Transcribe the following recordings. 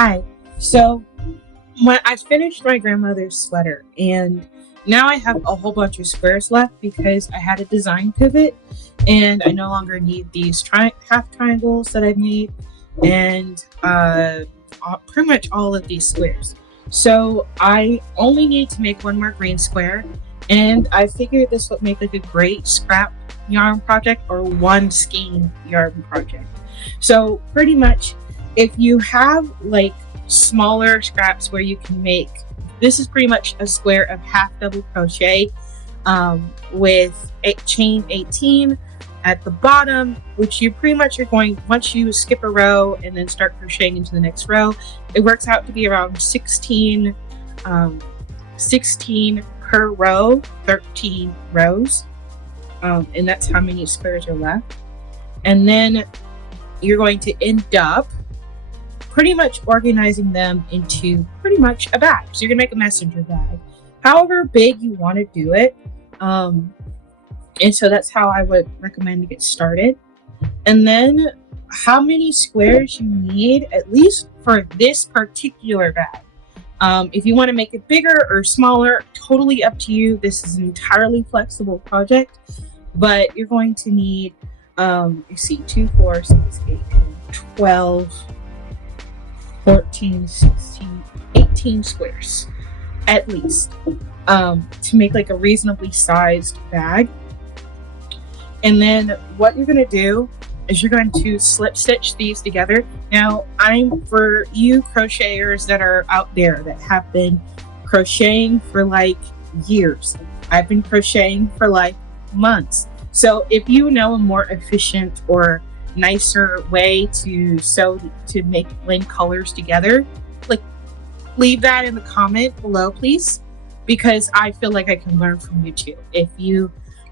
Hi. So when I finished my grandmother's sweater, and now I have a whole bunch of squares left because I had a design pivot and I no longer need these half triangles that I've made and pretty much all of these squares. So I only need to make one more green square, and I figured this would make like a great scrap yarn project or one skein yarn project. So pretty much, if you have like smaller scraps where you can make, this is pretty much a square of half double crochet with chain 18 at the bottom, which you pretty much are going, once you skip a row and then start crocheting into the next row, it works out to be around 16 per row, 13 rows, and that's how many squares are left. And then you're going to end up pretty much organizing them into pretty much a bag. So you're gonna make a messenger bag, however big you want to do it. And so that's how I would recommend to get started. And then how many squares you need, at least for this particular bag. If you want to make it bigger or smaller, totally up to you. This is an entirely flexible project, but you're going to need, you see, 2, 4, 6, 8, 12, 14, 16, 18 squares at least, to make like a reasonably sized bag. And then what you're going to do is you're going to slip stitch these together. Now, for you crocheters that are out there that have been crocheting for like years, I've been crocheting for like months. So if you know a more efficient or nicer way to sew, to blend colors together, like, leave that in the comment below, please, because I feel like I can learn from you too. If you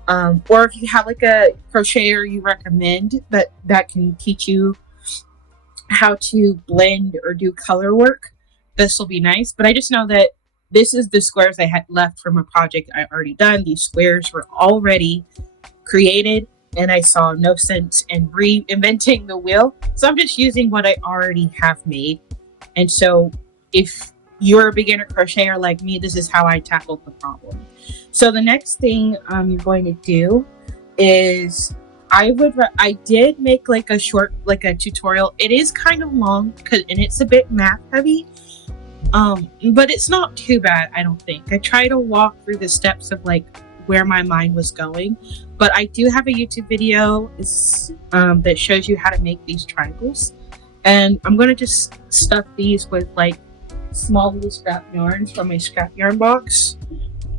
or if you have like a crocheter you recommend that can teach you how to blend or do color work, this will be nice. But I just know that this is the squares I had left from a project I already done. These squares were already created, and I saw no sense in reinventing the wheel. So I'm just using what I already have made. And so if you're a beginner crocheter like me, this is how I tackled the problem. So the next thing you're going to do is, I did make like a short, like a tutorial. It is kind of long and it's a bit math heavy, but it's not too bad, I don't think. I try to walk through the steps of like where my mind was going, but I do have a YouTube video that shows you how to make these triangles, and I'm going to just stuff these with like small little scrap yarns from my scrap yarn box,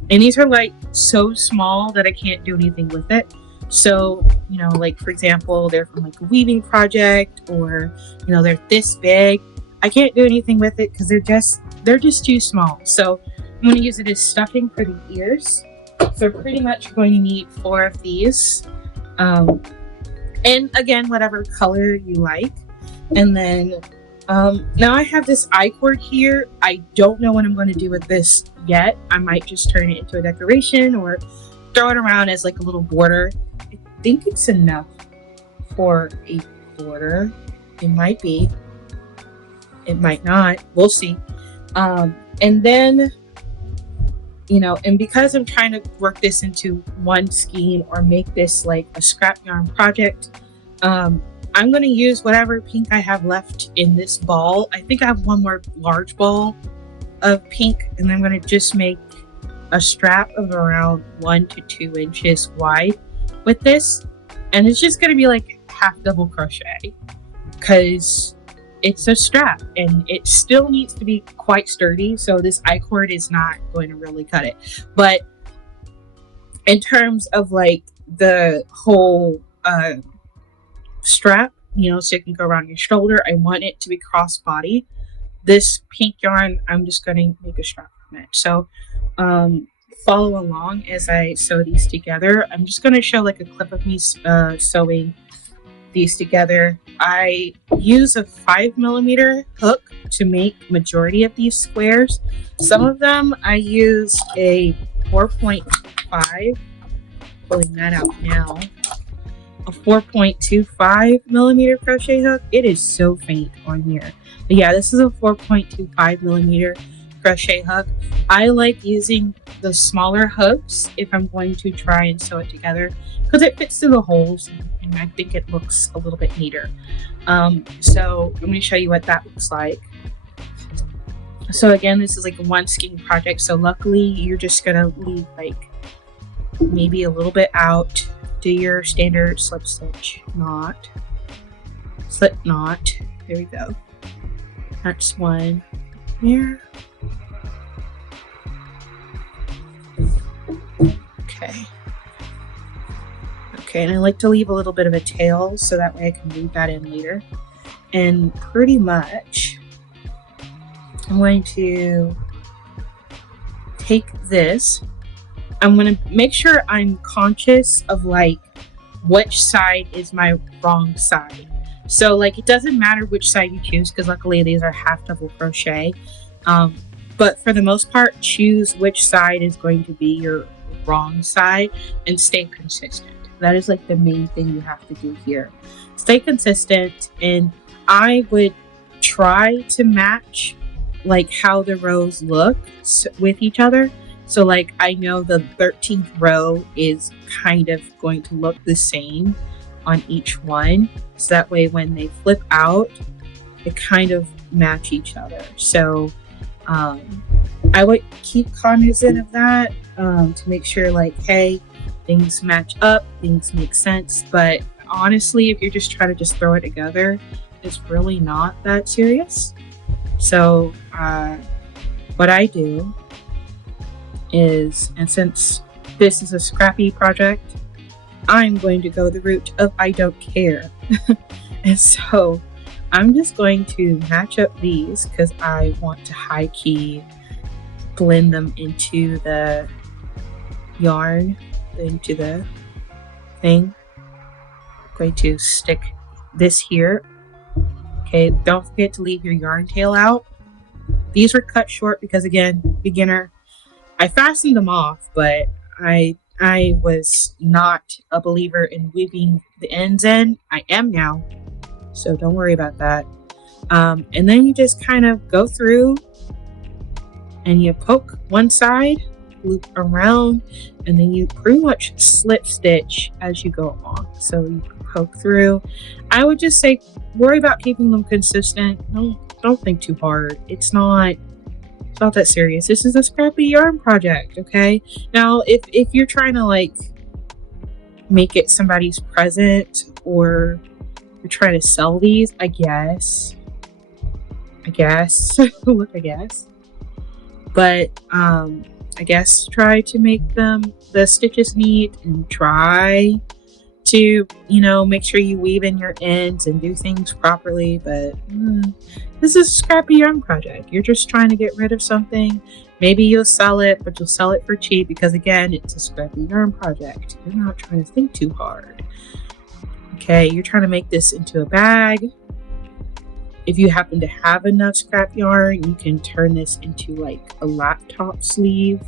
and these are like so small that I can't do anything with it. So, you know, like for example, they're from like a weaving project, or you know, they're this big. I can't do anything with it because they're just too small. So I'm going to use it as stuffing for the ears. So pretty much going to need 4 of these, and again, whatever color you like. And then now I have this I-cord here. I don't know what I'm going to do with this yet. I might just turn it into a decoration or throw it around as like a little border. I think it's enough for a border. It might be, it might not, we'll see. And then, you know, and because I'm trying to work this into one skein or make this like a scrap yarn project, I'm going to use whatever pink I have left in this ball. I think I have one more large ball of pink, and I'm going to just make a strap of around 1 to 2 inches wide with this. And it's just going to be like half double crochet because it's a strap and it still needs to be quite sturdy. So this I-cord is not going to really cut it. But in terms of like the whole strap, you know, so it can go around your shoulder, I want it to be crossbody. This pink yarn, I'm just going to make a strap from it. So follow along as I sew these together. I'm just going to show like a clip of me sewing these together. I use a 5mm hook to make majority of these squares. Some of them I use a 4.5, pulling that out now. a 4.25 millimeter crochet hook. It is so faint on here, but yeah, this is a 4.25 millimeter crochet hook. I like using the smaller hooks if I'm going to try and sew it together because it fits through the holes and I think it looks a little bit neater. So I'm going to show you what that looks like. So again, this is like a one skein project, so luckily you're just going to leave like maybe a little bit out. Do your standard slip stitch knot, slip knot. There we go. That's one here. Okay, and I like to leave a little bit of a tail so that way I can weave that in later. And pretty much I'm going to take this. I'm going to make sure I'm conscious of like which side is my wrong side. So like it doesn't matter which side you choose because luckily these are half double crochet. But for the most part, choose which side is going to be your wrong side and stay consistent. That is like the main thing you have to do here. Stay consistent, and I would try to match like how the rows look with each other. So like I know the 13th row is kind of going to look the same on each one. So that way when they flip out, they kind of match each other. So I would keep cognizant of that to make sure like, hey, things match up, things make sense. But honestly, if you're just trying to just throw it together, it's really not that serious. So what I do is, and since this is a scrappy project, I'm going to go the route of I don't care. And so I'm just going to match up these because I want to high key blend them into the yarn, into the thing. I'm going to stick this here. Okay, don't forget to leave your yarn tail out. These were cut short because again, beginner. I fastened them off, but I was not a believer in weaving the ends in. I am now, so don't worry about that. And then you just kind of go through and you poke one side, loop around, and then you pretty much slip stitch as you go along. So you poke through. I would just say worry about keeping them consistent. Don't think too hard. It's not that serious. This is a scrappy yarn project, okay? Now, if you're trying to like make it somebody's present or you're trying to sell these, I guess. Look, I guess. But I guess try to make them the stitches neat and try to, you know, make sure you weave in your ends and do things properly. But this is a scrappy yarn project. You're just trying to get rid of something. Maybe you'll sell it, but you'll sell it for cheap because again, it's a scrappy yarn project. You're not trying to think too hard. Okay, you're trying to make this into a bag. If you happen to have enough scrap yarn, you can turn this into like a laptop sleeve.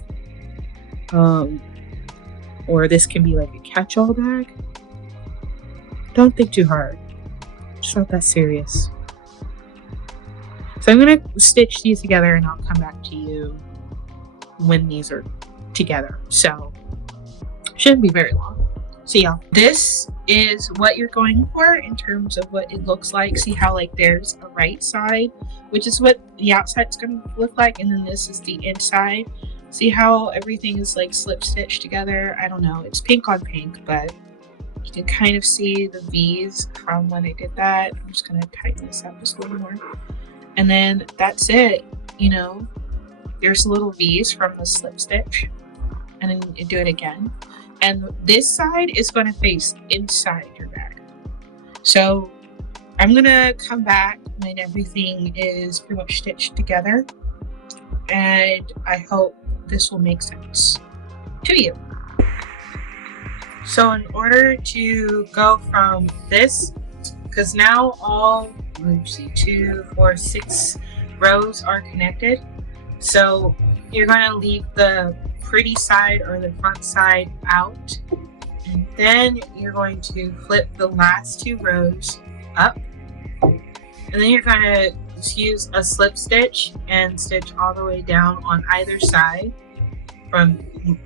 Or this can be like a catch-all bag. Don't think too hard. It's not that serious. So I'm going to stitch these together and I'll come back to you when these are together. So shouldn't be very long. See y'all. This is what you're going for in terms of what it looks like. See how like there's a right side, which is what the outside's going to look like, and then this is the inside. See how everything is like slip stitched together? I don't know. It's pink on pink, but you can kind of see the V's from when I did that. I'm just going to tighten this up just a little more. And then that's it. You know, there's little V's from the slip stitch. And then you do it again. And this side is going to face inside your bag. So I'm going to come back when everything is pretty much stitched together. And I hope this will make sense to you. So in order to go from this, because now all, let's see, 2, 4, 6 rows are connected. So you're going to leave the pretty side or the front side out And then you're going to flip the last 2 rows up, and then you're going to just use a slip stitch and stitch all the way down on either side, from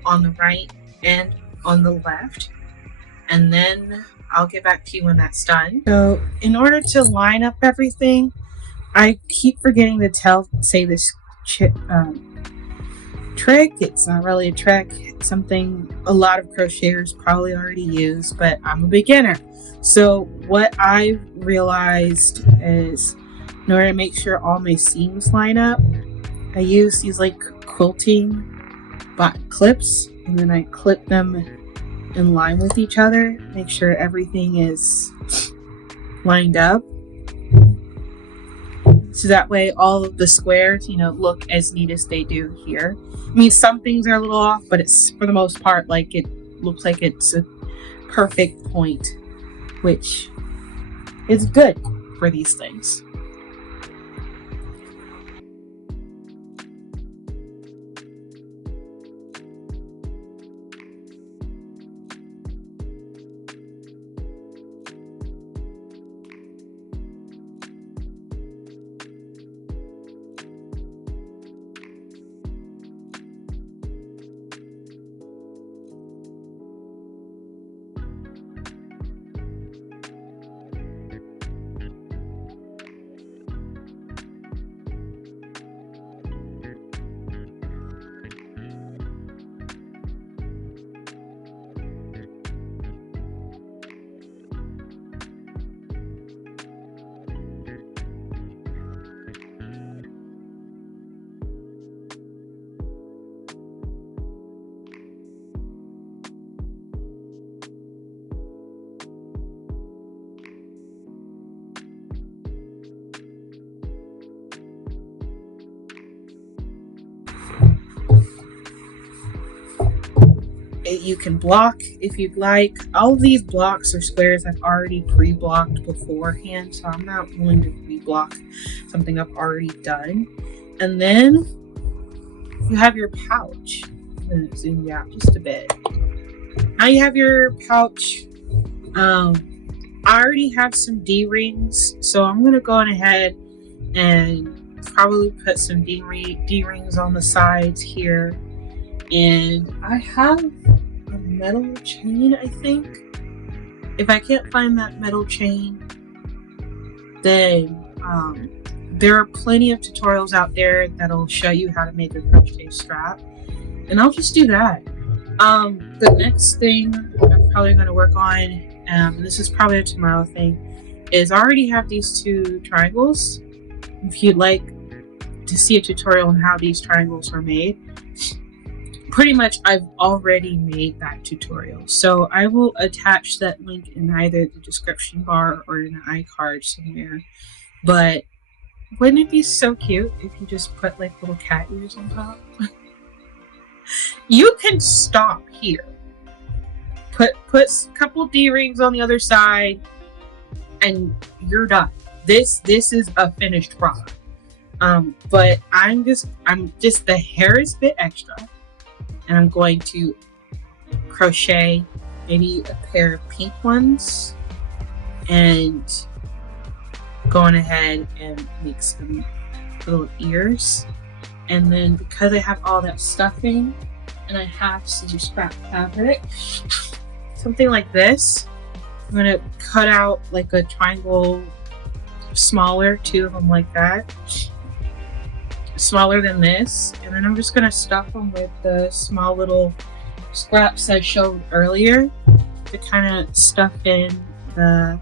on the right and on the left, and then I'll get back to you when that's done. So in order to line up everything, I keep forgetting to say this trick. It's not really a trick. It's something a lot of crocheters probably already use, but I'm a beginner. So what I've realized is, in order to make sure all my seams line up, I use these like quilting clips, and then I clip them in line with each other, make sure everything is lined up. So that way all of the squares, look as neat as they do here. I mean, some things are a little off, but it's, for the most part, like, it looks like it's a perfect point, which is good for these things. You can block if you'd like. All of these blocks or squares I've already pre-blocked beforehand, so I'm not willing to re-block something I've already done. And then you have your pouch. I'm gonna zoom you out just a bit. Now you have your pouch. I already have some D-rings, so I'm gonna go on ahead and probably put some D-rings on the sides here. And I have a metal chain, I think. If I can't find that metal chain, then there are plenty of tutorials out there that'll show you how to make a crochet strap, and I'll just do that. The next thing I'm probably going to work on, and this is probably a tomorrow thing, is I already have these 2 triangles. If you'd like to see a tutorial on how these triangles are made, pretty much I've already made that tutorial, so I will attach that link in either the description bar or in the iCard somewhere. But wouldn't it be so cute if you just put like little cat ears on top? You can stop here, put a couple D-rings on the other side, and you're done. This is a finished product. But I'm just the hair is a bit extra, and I'm going to crochet maybe a pair of pink ones and going ahead and make some little ears. And then because I have all that stuffing and I have some scrap fabric, something like this, I'm going to cut out like a triangle smaller, 2 of them like that, smaller than this, and then I'm just going to stuff them with the small little scraps I showed earlier to kind of stuff in the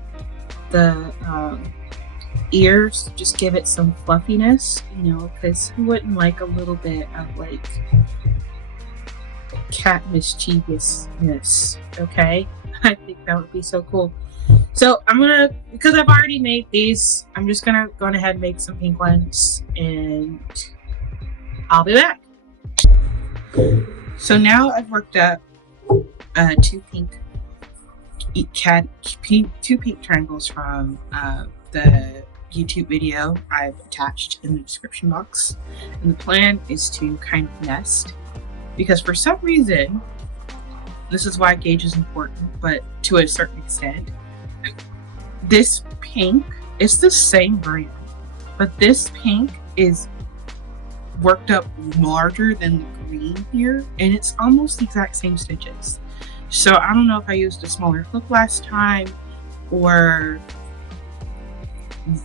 ears, just give it some fluffiness, because who wouldn't like a little bit of like cat mischievousness, okay? I think that would be so cool. So I'm gonna, because I've already made these, I'm just gonna go ahead and make some pink ones, and I'll be back. So now I've worked up 2 pink triangles from the YouTube video I've attached in the description box, and the plan is to kind of nest, because for some reason This is why gauge is important, but to a certain extent. This pink, it's the same brand, but this pink is worked up larger than the green here, and it's almost the exact same stitches. So I don't know if I used a smaller hook last time or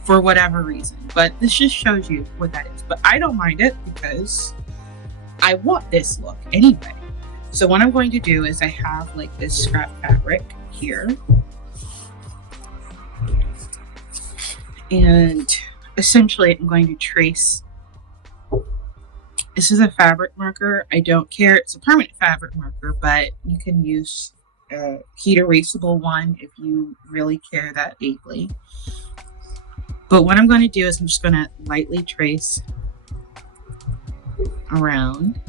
for whatever reason, but this just shows you what that is. But I don't mind it because I want this look anyway. So what I'm going to do is I have like this scrap fabric here, and essentially I'm going to trace. This is a fabric marker. I don't care. It's a permanent fabric marker, but you can use a heat erasable one if you really care that deeply. But what I'm going to do is I'm just going to lightly trace around.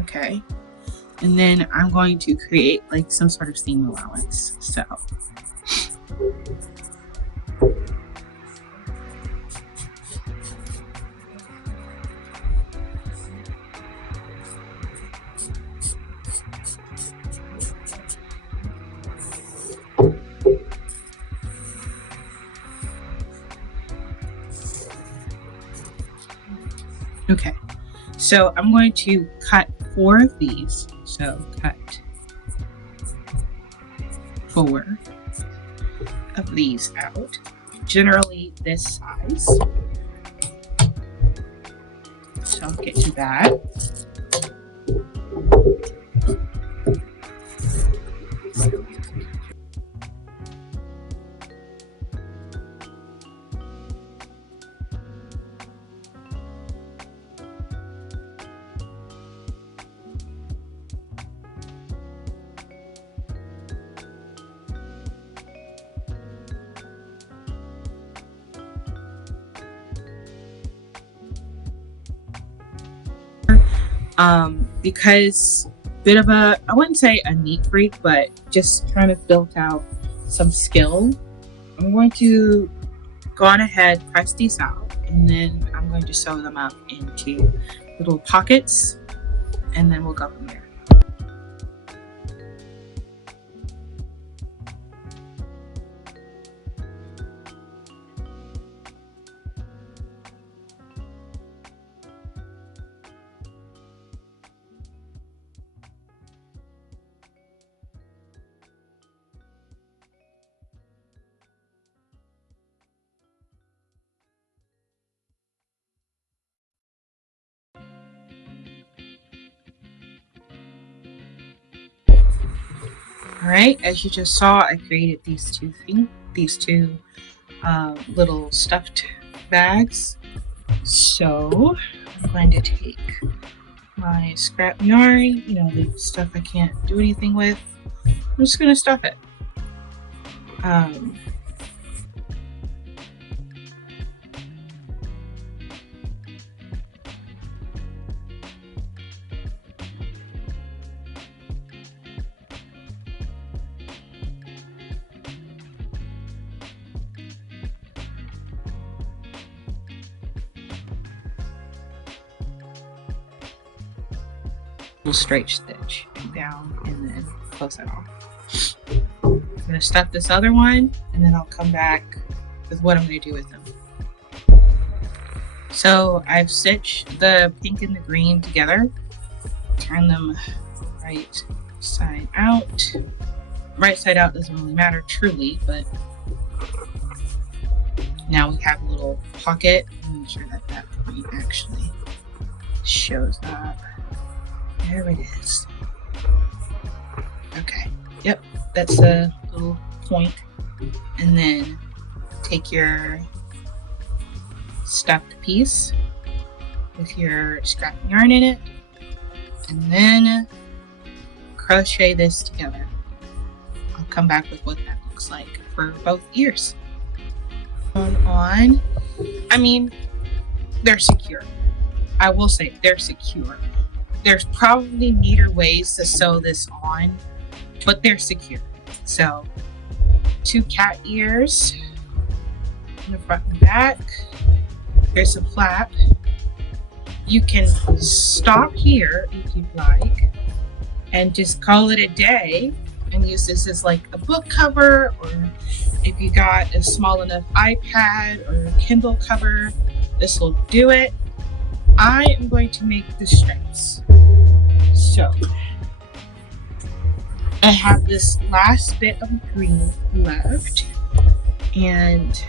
Okay. And then I'm going to create like some sort of seam allowance. So okay. So I'm going to cut 4 of these. So cut 4 of these out, generally this size. So I'll get to that. Because bit of a, I wouldn't say a neat freak, but just kind of built out some skill, I'm going to go on ahead, press these out, and then I'm going to sew them up into little pockets, and then we'll go from there. All right, as you just saw, I created these two little stuffed bags. So I'm going to take my scrap yarn, you know, the stuff I can't do anything with. I'm just going to stuff it. Straight stitch down and then close that off. I'm going to stuff this other one and then I'll come back with what I'm going to do with them. So I've stitched the pink and the green together, turn them right side out. Right side out doesn't really matter truly, but now we have a little pocket. Make sure that that point actually shows up. There it is. Okay, yep, that's a little point. And then take your stuffed piece with your scrap yarn in it, and then crochet this together. I'll come back with what that looks like for both ears. On, I mean, they're secure. I will say they're secure. There's probably neater ways to sew this on, but they're secure. So 2 cat ears. in the front and back. There's a flap. You can stop here if you'd like and just call it a day and use this as like a book cover, or if you got a small enough iPad or a Kindle cover, this will do it. I am going to make the strips. So I have this last bit of green left, and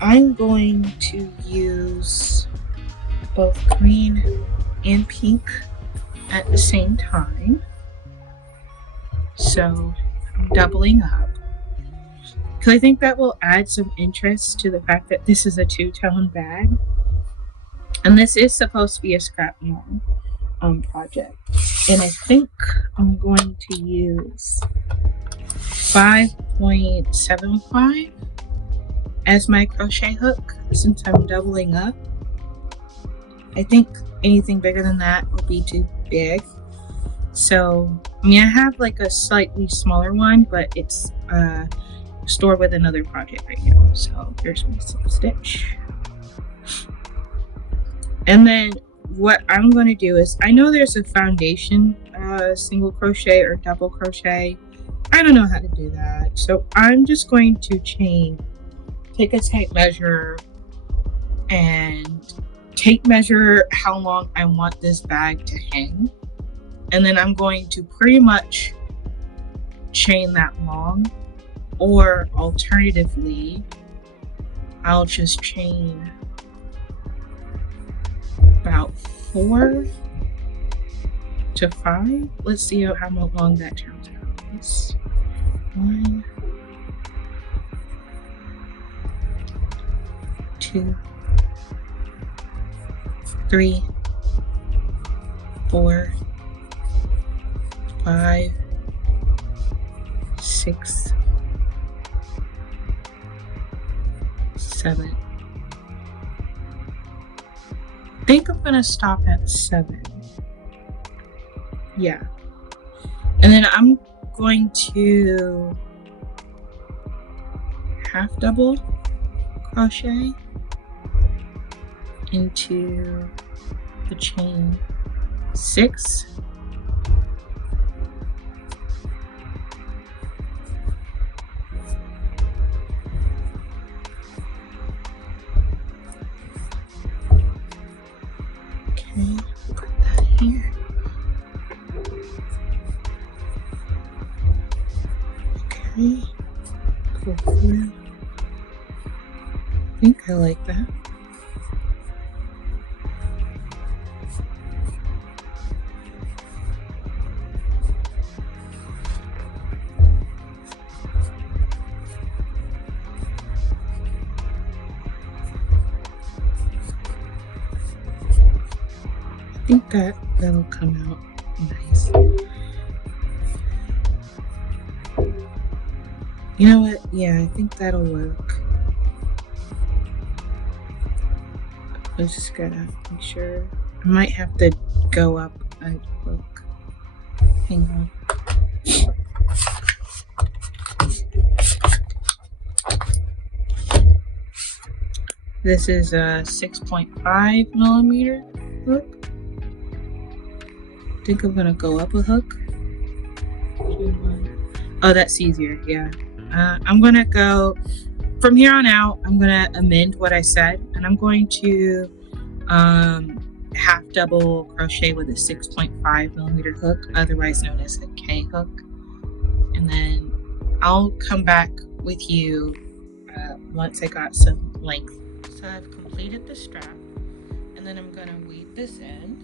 I'm going to use both green and pink at the same time. So I'm doubling up because I think that will add some interest to the fact that this is a two-tone bag, and this is supposed to be a scrap yarn project. And I think I'm going to use 5.75 as my crochet hook since I'm doubling up. I think anything bigger than that will be too big. So, I mean, I have like a slightly smaller one, but it's stored with another project right now. So here's my slip stitch. And then what I'm going to do is, I know there's a foundation single crochet or double crochet. I don't know how to do that. So I'm just going to take a tape measure and tape measure how long I want this bag to hang. And then I'm going to pretty much chain that long, or alternatively, I'll just chain about 4 to 5. Let's see how long that turns out. It's 1, 2, 3, 4, 5, 6, 7. I think I'm gonna stop at 7. Yeah. And then I'm going to half double crochet into the chain 6. Okay, put that here. Okay, pull through. I think I like that. I think that'll come out nice. You know what? Yeah, I think that'll work. I just gotta make sure. I might have to go up a hook. Hang on. This is a 6.5 millimeter hook. I think I'm gonna go up a hook. Oh, that's easier. Yeah. I'm gonna go from here on out. I'm gonna amend what I said, and I'm going to half double crochet with a 6.5 millimeter hook, otherwise known as a K hook, and then I'll come back with you once I got some length. So I've completed the strap, and then I'm gonna weave this in.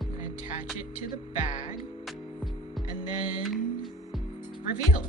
I'm gonna attach it to the bag, and then reveal.